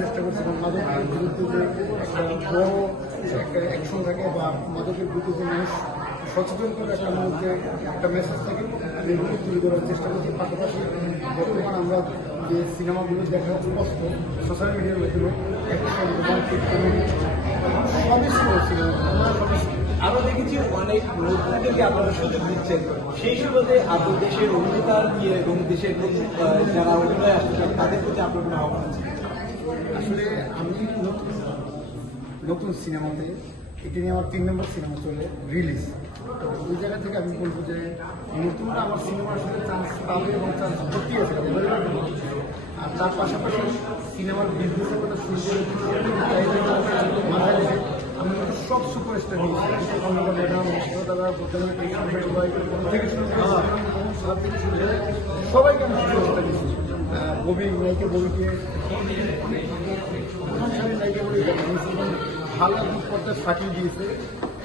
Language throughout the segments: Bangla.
চেষ্টা করছি এবং মাদকের বিরুদ্ধে যে একটা বড় একটা অ্যাকশন থাকে বা মাদকের বিরুদ্ধে যে মানুষ সচেতন করে একটা মানুষকে একটা মেসেজ থাকে আমি এগুলো তুলে ধরার চেষ্টা করছি। পাশাপাশি বর্তমান আমরা যে সিনেমাগুলো দেখা স্পষ্ট সোশ্যাল মিডিয়ার মাধ্যমে অ্যাকশন রোমান্টিক কমেডি সবই সিনেমা সবই। আমরা দেখেছি অনেক নতুনদেরকে আপনারা সুযোগ দিচ্ছেন, সেই সুবাদে আপনার দেশের অভিনেতা নিয়ে এবং দেশের নতুন যারা অভিনয় আসছে তাদের প্রতি আপনার কোনো আহ্বান আছে? আসলে আমি নতুন সিনেমাতে এটি নিয়ে আমার 3 নম্বর সিনেমা চলে রিলিজ। তো ওই জায়গা থেকে আমি বলবো যে নতুনরা আমার সিনেমা আসলে চান্স পাবে এবং চান্স ভর্তি আছে। আর তার পাশাপাশি সিনেমার বিজনেসের কথা শুরু করে মাথায় রেখে আমি সব সুপারস্টার নিয়েছি, ম্যাডাম দাদা থেকে শুরু করে সবাইকে আমি সুপারস্টার দিয়েছি। ববি নায়িকা ববিকে অনেক নায়িকা বলে দিয়েছি এবং ভালো পর্দার ফাটিয়ে দিয়েছে,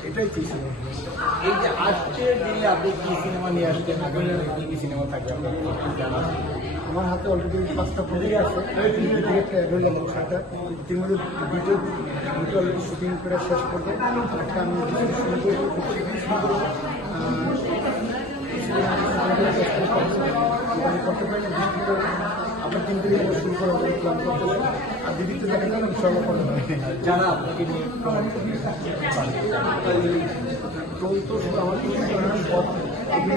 এটাই চেয়েছিলাম। এই যে আজকের দিনে আপনি কি সিনেমা নিয়ে আসছেন, কি কি সিনেমা থাকবে আপনার জানা? আমার হাতে অলরেডি 5টা প্রজেক্ট আছে, 3টা অ্যাড এবং 6টা, তিন মধ্যে দুটো অলরেডি শুটিং করে শেষ করবো। একটা আমি শুরু করবো, শুরু করবো করতে পারি না, আমরা 3 তারিখ শুরু করা প্ল্যান করতে পারি। আর দিদিতে দেখা যাবে ইনশাআল্লাহ করা হবে। যারা আপনাকে নিয়ে টোল তো শুধু আমার কিছু সব আমি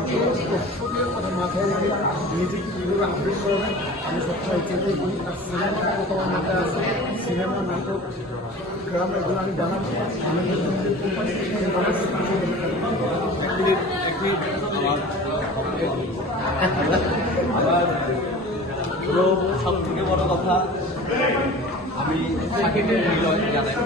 দর্শকের কথা মাথায় রেখে নিজেকে কীভাবে আপডেট করাবেন আমি সবসময় চেষ্টা করি। আর সিনেমা কত আমার মাথায় আছে, সিনেমা নাটক গ্রাম এগুলো আমি বানাবো। আমি নিজের কোম্পানি থেকে বানাচ্ছি। আমার সব থেকে বড় কথা, আমি সাকিবের হৃদয় জানেন।